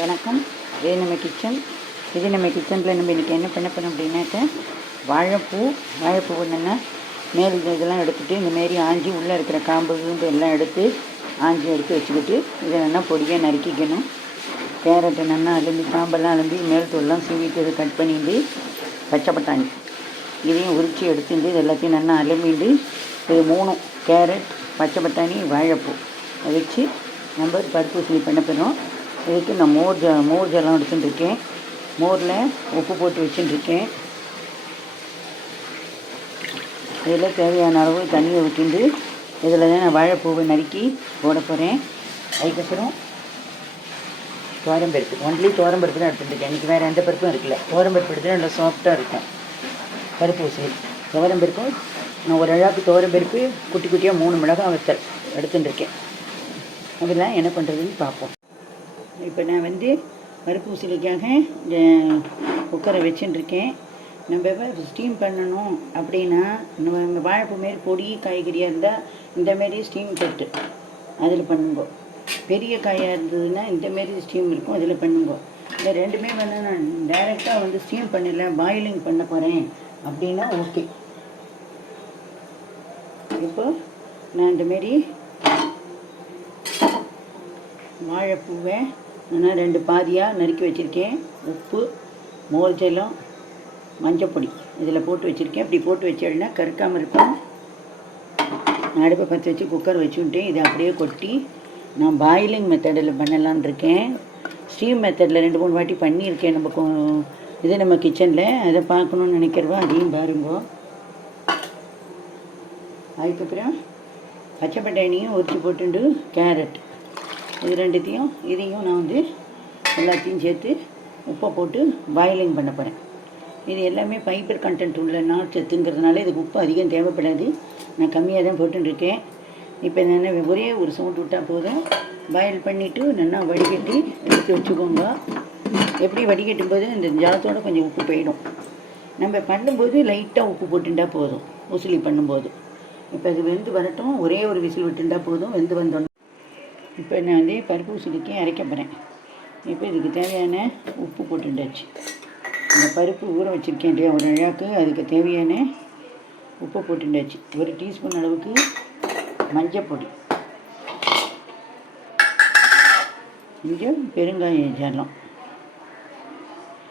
வணக்கம். இது நம்ம கிச்சன். நம்ம கிச்சனில் நம்ம இன்றைக்கி என்ன பண்ண போகிறோம் அப்படின்னாக்க வாழைப்பூ என்னென்னா மேல் இதெல்லாம் எடுத்துகிட்டு இந்தமாரி ஆஞ்சி உள்ளே இருக்கிற காம்பு எல்லாம் எடுத்து ஆஞ்சி எடுத்து வச்சுக்கிட்டு இதை நல்லா பொடியாக நறுக்கிக்கணும். கேரட்டு நல்லா அலும்பி காம்பெல்லாம் அலும்பி மேல் தோல்லாம் சீவிட்டு இதை கட் பண்ணிட்டு பச்சை பட்டாணி இதையும் உரித்து எடுத்துட்டு இது எல்லாத்தையும் நல்லா அலும்பிட்டு இது 3 கேரட் பச்சை பட்டாணி வாழைப்பூ அதை வச்சு நம்ம பருப்பு உசிலி பண்ண போகிறோம். இதுக்கு நான் மோர் ஜலம் எடுத்துட்டுருக்கேன். மோரில் உப்பு போட்டு வச்சுட்டுருக்கேன். இதில் தேவையான அளவு தண்ணியை ஊற்றிண்டு இதில் தான் நான் வாழைப்பூவை நறுக்கி போட போகிறேன். அதுக்கப்புறம் துவரம்பருப்பு ஒன்லி துவரம்பருப்பு தான் எடுத்துட்டுருக்கேன். இன்றைக்கி வேறு எந்த பருப்பும் இருக்குல்ல. துவரம்பருப்பு எடுத்து நல்லா சாஃப்டாக இருக்கும் பருப்பு உசிலி. துவரம்பருப்பும் நான் ஒரு அளவுக்கு துவரம்பருப்பு குட்டி குட்டியாக 3 மிளகாய் வத்தல் எடுத்துட்டுருக்கேன். அதெல்லாம் என்ன பண்ணுறதுன்னு பார்ப்போம். இப்போ நான் பருப்பு உசிலிக்காக இந்த குக்கரை வச்சுட்டுருக்கேன். நம்ம ஸ்டீம் பண்ணணும் அப்படின்னா நம்ம வாழைப்பூ மாரி பொடி காய்கறியாக இருந்தால் இந்தமாரி ஸ்டீம் தட்டு அதில் பண்ணுங்க. பெரிய காயாக இருந்ததுன்னா இந்தமாரி ஸ்டீம் இருக்கும், அதில் பண்ணுங்க. இந்த ரெண்டுமே நான் டைரெக்டாக ஸ்டீம் பண்ணல, பாயிலிங் பண்ண போகிறேன் அப்படின்னா ஓகே. இப்போ நான் இந்தமாரி வாழைப்பூவை நான் 2 பாதியாக நறுக்கி வச்சுருக்கேன். உப்பு, மோர் ஜலம், மஞ்சப்பொடி இதில் போட்டு வச்சுருக்கேன். இப்படி போட்டு வச்சோன்னா கருக்காமல் இருக்கும். நான் அடுப்பை பற்ற வச்சு குக்கர் வச்சுட்டேன். இதை அப்படியே கொட்டி நான் பாயிலிங் மெத்தடில் பண்ணலான் இருக்கேன். ஸ்டீம் மெத்தடில் 2-3 வாட்டி பண்ணியிருக்கேன். நம்ம கிச்சனில் அதை பார்க்கணுன்னு நினைக்கிறவா அதையும் பாருங்க. அதுக்கப்புறம் பச்சை பட்டாணியும் உரித்து போட்டுண்டு கேரட் இது ரெண்டுத்தையும் இதையும் நான் எல்லாத்தையும் சேர்த்து உப்பை போட்டு பாயிலிங் பண்ண போகிறேன். இது எல்லாமே ஃபைபர் கண்டென்ட் உள்ள நார்ச்சத்துங்கிறதுனால இதுக்கு உப்பு அதிகம் தேவைப்படாது. நான் கம்மியாக தான் போட்டுருக்கேன். இப்போ நான் ஒரே ஒரு சவுண்ட் விட்டால் போதும். பாயில் பண்ணிவிட்டு நல்லா வடிகட்டி எடுத்து வச்சுக்கோங்க. எப்படி வடிகட்டும் போது இந்த ஜலத்தோடு கொஞ்சம் உப்பு போயிடும். நம்ம பண்ணும்போது லைட்டாக உப்பு போட்டுட்டா போதும். உசிலி பண்ணும்போது இப்போ இது வெந்து வரட்டும். ஒரே ஒரு விசில் விட்டுட்டா போதும். வெந்து வந்தோம். இப்போ நான் பருப்பு உசிலிக்கு அரைக்க போகிறேன். இப்போ இதுக்கு தேவையான உப்பு போட்டுட்டாச்சு. இந்த பருப்பு ஊற வச்சுருக்கேன் இல்லையா ஒரு அழகாக்கு, அதுக்கு தேவையான உப்பு போட்டுட்டாச்சு. 1 டீஸ்பூன் அளவுக்கு மஞ்சப்பொடி, கொஞ்சம் பெருங்காயம் ஜலம்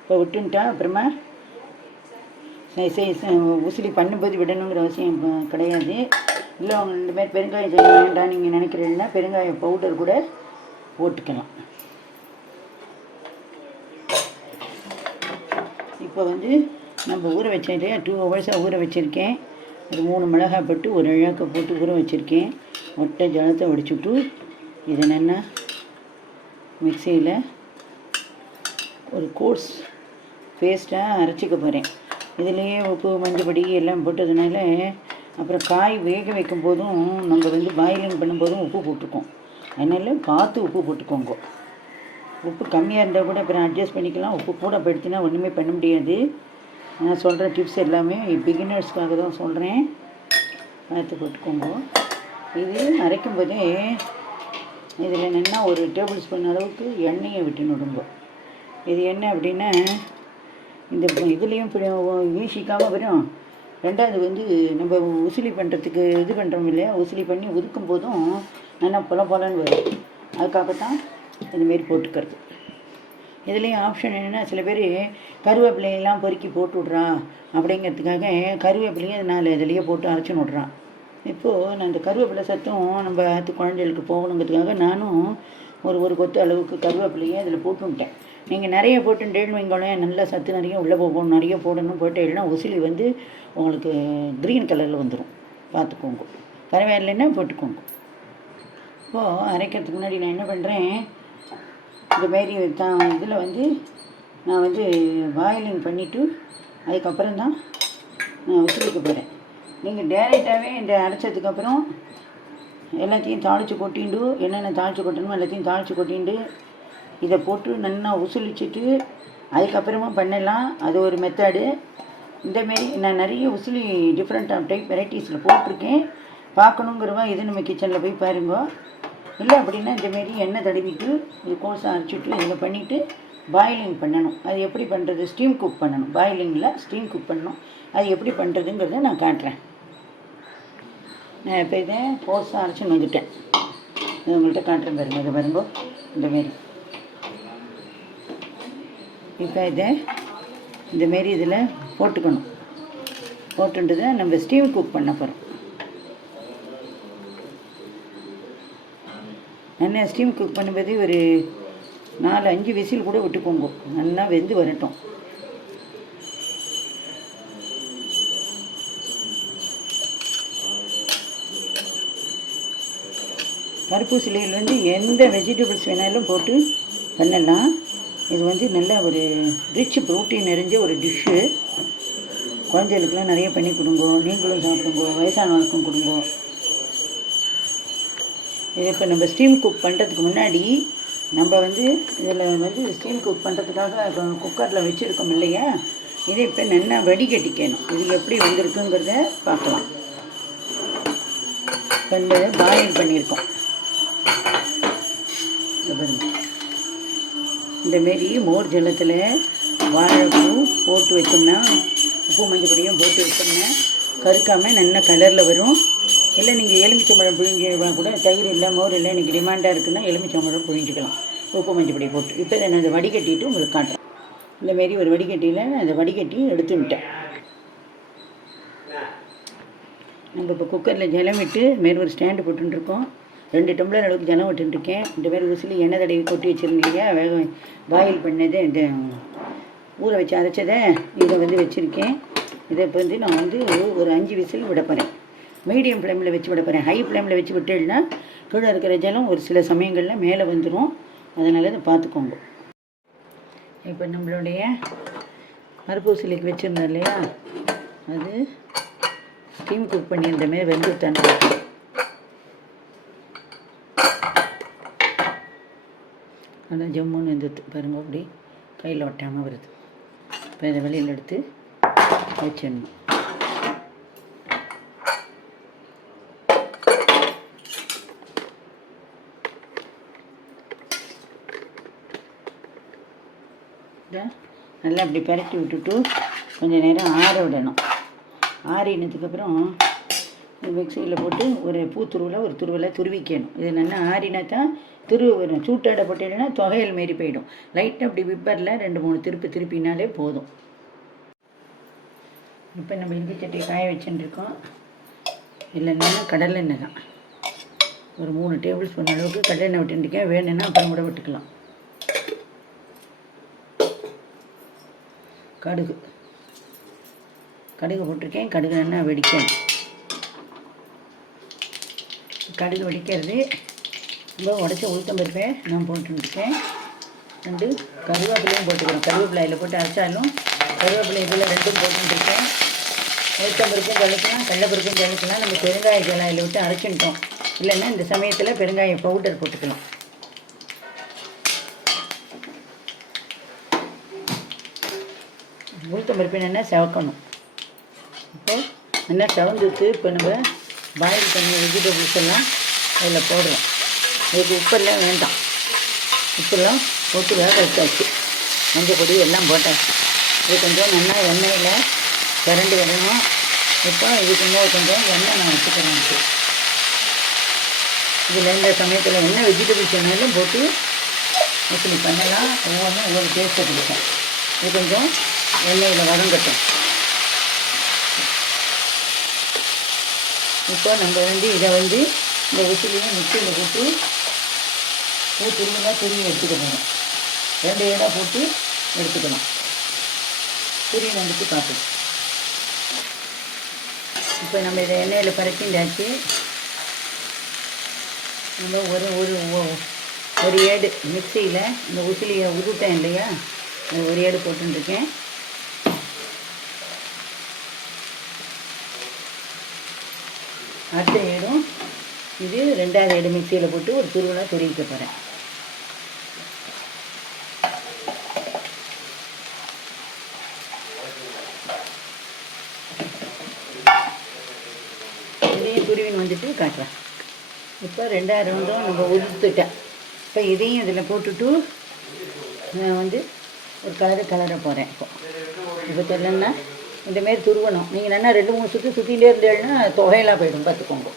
இப்போ விட்டுன்ட்டா அப்புறமா உசிலி பண்ணும்போது விடணுங்கிற அவசியம் கிடையாது. இல்லை அவங்க 2 பேர் பெருங்காயம் ஜலம் வேண்டாம் நீங்கள் நினைக்கிறீங்கன்னா பெருங்காய பவுடர் கூட போட்டுக்கலாம். இப்போ நம்ம ஊற வச்சதே 2 ஹவர்ஸாக ஊற வச்சுருக்கேன். ஒரு 3 மிளகாய் போட்டு ஒரு அழகாக்க போட்டு ஊற வச்சுருக்கேன். மொட்டை ஜலத்தை வடிச்சுட்டு இதை நல்லா மிக்சியில் ஒரு கோர்ஸ் பேஸ்ட்டாக அரைச்சிக்க போகிறேன். இதுலேயே உப்பு மஞ்சப்பொடி எல்லாம் போட்டதுனால அப்புறம் காய் வேக வைக்கும் போதும் நம்ம பாயிலிங் பண்ணும்போதும் உப்பு போட்டுருக்கோம். அதனால் பார்த்து உப்பு போட்டுக்கோங்க. உப்பு கம்மியாக இருந்தால் கூட அப்புறம் அட்ஜஸ்ட் பண்ணிக்கலாம். உப்பு கூட போயிடுச்சுன்னா ஒன்றுமே பண்ண முடியாது. நான் சொல்கிற டிப்ஸ் எல்லாமே பிகினர்ஸ்க்காக தான் சொல்கிறேன். பார்த்து போட்டுக்கோங்க. இது அரைக்கும் போதே இதில் நல்லா ஒரு டேபிள் ஸ்பூன் அளவுக்கு எண்ணெயை விட்டு நடுங்க. இது என்ன அப்படின்னா இந்த இதுலேயும் வீசிக்காமல் வரும். ரெண்டாவது நம்ம உசிலி பண்ணுறதுக்கு இது பண்ணுறோம் இல்லையா, உசிலி பண்ணி உதுக்கும் போதும் நல்லா பொலன்னு வரும். அதுக்காகத்தான் இதுமாரி போட்டுக்கிறது. இதுலேயும் ஆப்ஷன் என்னென்னா சில பேர் கருவேப்பிலையெல்லாம் பொறுக்கி போட்டு விட்றா அப்படிங்கிறதுக்காக கருவேப்பிலையும் 4 இதுலேயே போட்டு அரைச்சி விட்றான். இப்போது நான் இந்த கருவேப்பிலை சத்தும் நம்ம குழந்தைகளுக்கு போகணுங்கிறதுக்காக நானும் ஒரு கொத்து அளவுக்கு கருவேப்பிலையே இதில் போட்டு விட்டேன். நீங்கள் நிறைய போட்டுட்டேன்னு வைங்களேன், நல்லா சத்து நிறைய உள்ளே போகணும், நிறைய போடணும். போட்டேன்னா உசிலி உங்களுக்கு க்ரீன் கலரில் வந்துடும். பார்த்துக்கோங்க. பரவாயில்லைன்னா போட்டுக்கோங்க. இப்போது அரைக்கிறதுக்கு முன்னாடி நான் என்ன பண்ணுறேன், இந்தமாரி இதில் நான் பாயிலிங் பண்ணிவிட்டு அதுக்கப்புறம் தான் நான் உசிலிக்க போகிறேன். நீங்கள் டேரெக்டாகவே இந்த அரைச்சதுக்கப்புறம் எல்லாத்தையும் தாளித்து கொட்டிண்டு என்னென்ன தாளித்து கொட்டணுமோ எல்லாத்தையும் தாளித்து கொட்டிண்டு இதை போட்டு நல்லா உசிலிச்சிட்டு அதுக்கப்புறமா பண்ணலாம். அது ஒரு மெத்தடு. இந்தமாரி நான் நிறைய உசிலி டிஃப்ரெண்ட் டைப் வெரைட்டிஸில் போட்டிருக்கேன். பார்க்கணுங்கிறவா இது நம்ம கிச்சனில் போய் பாருங்க. இல்லை அப்படின்னா இந்தமாரி எண்ணெய் தடவிட்டு இது கோஸை அரைச்சிட்டு இதில் பண்ணிவிட்டு பாயிலிங் பண்ணணும். அது எப்படி பண்ணுறது? ஸ்டீம் குக் பண்ணணும். பாயிலிங்கில் ஸ்டீம் குக் பண்ணணும். அது எப்படி பண்ணுறதுங்கிறத நான் காட்டுறேன். நான் இப்போ இதை கோஸை அரைச்சின்னு வந்துட்டேன். இது உங்கள்கிட்ட காட்டுறேன் பாருங்கள். இதை பாருங்க இந்தமாரி. இப்போ இதை இந்தமாரி இதில் போட்டுக்கணும். போட்டுன்றதை நம்ம ஸ்டீம் குக் பண்ண போகிறோம். நல்லா ஸ்டீம் குக் பண்ணும்போது ஒரு 4-5 விசில் கூட விட்டுக்கோங்க. நல்லா வெந்து வரட்டும். தர்பூசணியில் எந்த வெஜிடபிள்ஸ் வேணாலும் போட்டு பண்ணலாம். இது நல்ல ஒரு ரிச் ப்ரோட்டீன் நிறைஞ்ச ஒரு டிஷ்ஷு. குழந்தைகளுக்கெல்லாம் நிறைய பண்ணி கொடுங்க. நீங்களும் சாப்பிடுங்க, வயசானவங்களுக்கும் கொடுங்க. இது இப்போ நம்ம ஸ்டீம் குக் பண்ணுறதுக்கு முன்னாடி நம்ம இதில் ஸ்டீம் குக் பண்ணுறதுக்காக குக்கரில் வச்சுருக்கோம் இல்லையா, இதை இப்போ நல்லா வடிகட்டிக்கணும். இது எப்படி வந்திருக்குங்கிறத பார்க்கலாம். இப்போ பாயில் பண்ணியிருக்கோம். இந்தமாரி மோர் ஜலத்தில் வாழைப்பூ போட்டு வச்சோம்னா, உப்பு மஞ்சள் பொடியும் போட்டு வச்சோம்னா கருக்காமல் நல்ல கலரில் வரும். இல்லை நீங்கள் எலுமிச்சம்பழம் புழிஞ்சு கூட, தயிர் இல்லை மோர் இல்லை இன்றைக்கி டிமாண்டாக இருக்குன்னா எலுமிச்சம்பழம் புழிஞ்சிக்கலாம் உப்பு மஞ்சள் பொடி போட்டு. இப்போ இதை நான் அதை வடிகட்டிட்டு உங்களுக்கு காட்டுறேன். இந்தமாரி ஒரு வடிகட்டியில் நான் அதை வடிகட்டி எடுத்து விட்டேன். நம்ம இப்போ குக்கரில் ஜலம் விட்டு மாரி ஒரு ஸ்டாண்டு போட்டுருக்கோம். 2 டம்ளர் அளவுக்கு ஜலம் விட்டுருக்கேன். இந்த மாதிரி உசிலி எண்ணெய் தடவி கொட்டி வச்சுருந்தீங்க. பாயில் பண்ணது இந்த ஊற வச்சு அரைச்சதை இதை வச்சுருக்கேன். இதை இப்போ நான் ஒரு 5 விசில் விட போகிறேன். மீடியம் ஃப்ளேமில் வச்சு விட போகிறேன். ஹை ஃப்ளேமில் வச்சு விட்டுனா கீழே இருக்கிற ஜலம் ஒரு சில சமயங்களில் மேலே வந்துடும். அதனால் இதை பார்த்துக்கோங்க. இப்போ நம்மளுடைய தர்பூசணிக்கு வச்சுருந்தோம் இல்லையா, அது ஸ்டீம் குக் பண்ணியிருந்த மாரி வெந்துட்டான்னு அதான் ஜம்முன்னு வெந்துட்டு பாருங்கள். அப்படி கையில் ஒட்டாமல் வருது. இப்போ இதை வெளியில் எடுத்து வச்சிடணும். நல்லா அப்படி பரட்டி விட்டுட்டு கொஞ்சம் நேரம் ஆற விடணும். ஆறினதுக்கப்புறம் மிக்சியில் போட்டு ஒரு ஒரு துருவலை துருவிக்கணும். இது நல்லா ஆறினா தான் துருவி வரும். சூட்டாடை போட்டேன்னா தொகையல் மாரி போயிடும். லைட்டாக அப்படி விப்பரில் 2-3 திருப்பினாலே போதும். இப்போ நம்ம இஞ்சி சட்டி காய வச்சுட்டுருக்கோம். இல்லைன்னா கடலெண்ணெய் தான் ஒரு 3 டேபிள் ஸ்பூன் அளவுக்கு கடலெண்ணெய் விட்டுருக்கேன். வேணும்னா அப்புறம் கூட விட்டுக்கலாம். கடுகு போட்டிருக்கேன். கடுகு நல்லா வெடிக்கணும். கடுகு வெடிக்கிறது ரொம்ப உடச்ச உளுத்தம்பருப்பை நான் போட்டுருக்கேன். 2 கருவேப்பிலையும் போட்டுக்கிறோம். கருவேப்பிலையில் போட்டு அரைச்சாலும் கருவேப்பிலை இதில் 2ம் போட்டுருக்கேன். உளுத்தம்பருப்பும் கலக்கலாம், கடலைப்பருப்பும் கலக்கலாம். நம்ம பெருங்காய ஜலாயில் விட்டு அரைச்சிட்டோம். இல்லைன்னா இந்த சமயத்தில் பெருங்காய பவுடர் போட்டுக்கலாம். உளுத்தம்பருப்பு நல்லா செவக்கணும். இப்போ நல்லா செவந்துட்டு இப்போ நம்ம பாயில் பண்ண வெஜிடபிள்ஸ் எல்லாம் அதில் போடுறோம். இதுக்கு உப்பெல்லாம் வேண்டாம். உப்பெல்லாம் போட்டு வேக வச்சாச்சு. மஞ்சள் பொடி எல்லாம் போட்டாச்சு. இது கொஞ்சம் நல்லா எண்ணெயில் திரண்டு வரணும். இப்போ இதுக்கு இன்னொரு கொஞ்சம் எண்ணெய் நான் வச்சுக்கிறேன். இதில் இந்த சமயத்தில் என்ன வெஜிடபிள்ஸ் வேணாலும் போட்டு இப்படி பண்ணலாம். ஒவ்வொரு டேஸ்ட்டை கொடுக்கும். இது கொஞ்சம் எண்ணெயில் வதங்கட்டும். இப்போ நம்ம இதை இந்த உசிலியும் மிக்சியில் போட்டு துருவிலாம் துருவி எடுத்துக்கணும். 2 ஏடாக போட்டு எடுத்துக்கணும். துருவி வந்துட்டு பார்க்கணும். இப்போ நம்ம இதை எண்ணெயில் பரட்டிண்டாச்சு. நம்ம ஒரு ஏடு மிக்சியில் இந்த உசிலியை உருட்டேன் இல்லையா, ஒரு ஏடு போட்டுருக்கேன். அடுத்த ஏடும் இது 2வது ஏடு மிக்சியில் போட்டு ஒரு துருவலாக துருவிக்க போகிறேன். இதையும் துருவின்னு வந்துட்டு காட்டுறேன். இப்போ 2,000 ரவுண்டும் நம்ம உதுத்துட்டேன். இப்போ இதையும் இதில் போட்டுட்டு நான் வந்து ஒரு கலர போகிறேன். இப்போ தெரியலன்னா இந்தமாரி துருவணும். நீங்கள் நல்லா 2-3 சுற்றி சுற்றிலே இருந்தேன்னா தொகையெல்லாம் போயிடும், பார்த்துக்கோங்க.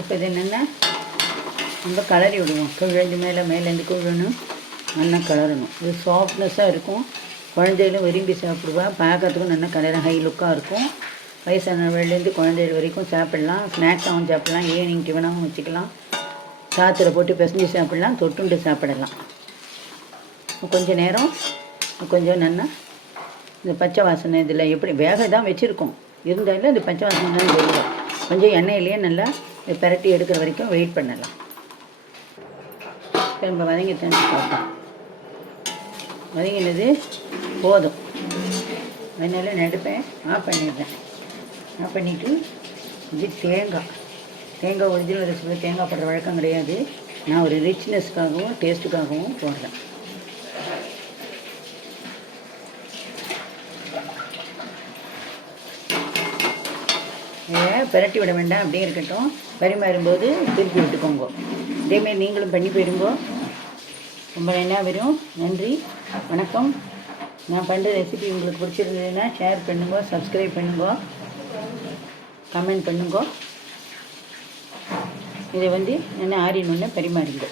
இப்போ இது என்னென்னா நம்ம கலரி விடுவோம். கீழேந்து மேலேருந்து கீழணும் நல்லா கலரணும். இது சாஃப்ட்னஸாக இருக்கும். குழந்தைகளும் விரும்பி சாப்பிடுவா. பார்க்கறதுக்கும் நல்லா கலராக ஹை லுக்காக இருக்கும். வயசானவர்கள்லேருந்து குழந்தைகள் வரைக்கும் சாப்பிட்லாம். ஸ்நாக்ஸாகவும் சாப்பிட்லாம், ஈவினிங் டிஃபனாகவும் வச்சுக்கலாம், சாத்தில் போட்டு பிசைஞ்சு சாப்பிட்லாம், தொட்டுண்டு சாப்பிடலாம். கொஞ்சம் நேரம் கொஞ்சம் நல்லா இந்த பச்சை வாசனை இதில் எப்படி வேக தான் வச்சுருக்கோம், இருந்தாலும் இந்த பச்சை வாசனை தான் தெரியும். கொஞ்சம் எண்ணெயிலேயே நல்லா பிரட்டி எடுக்கிற வரைக்கும் வெயிட் பண்ணலாம். இப்போ நம்ம வதங்கி தண்ணி பார்ப்போம். வதங்கினது போதும். அதனால நடுப்பேன் ஆஃப் பண்ணிடுறேன். ஆஃப் பண்ணிவிட்டு இது தேங்காய் ஒரிஜினல் ரெசிபியில் தேங்காய் போடுற வழக்கம் கிடையாது. நான் ஒரு ரிச்னஸ்க்காகவும் டேஸ்ட்டுக்காகவும் போடுறேன். பிரட்டி விட வேண்டாம், அப்படியே இருக்கட்டும். பரிமாறும்போது திருப்பி விட்டுக்கோங்க. இதேமாரி நீங்களும் பண்ணி போயிடுங்கோ. ரொம்ப நல்லா வரும். நன்றி, வணக்கம். நான் பண்ணுற ரெசிபி உங்களுக்கு பிடிச்சிருந்ததுன்னா ஷேர் பண்ணுங்க, சப்ஸ்கிரைப் பண்ணுங்க, கமெண்ட் பண்ணுங்க. இதை வந்து என்ன ஆறினொன்னே பரிமாறுங்க.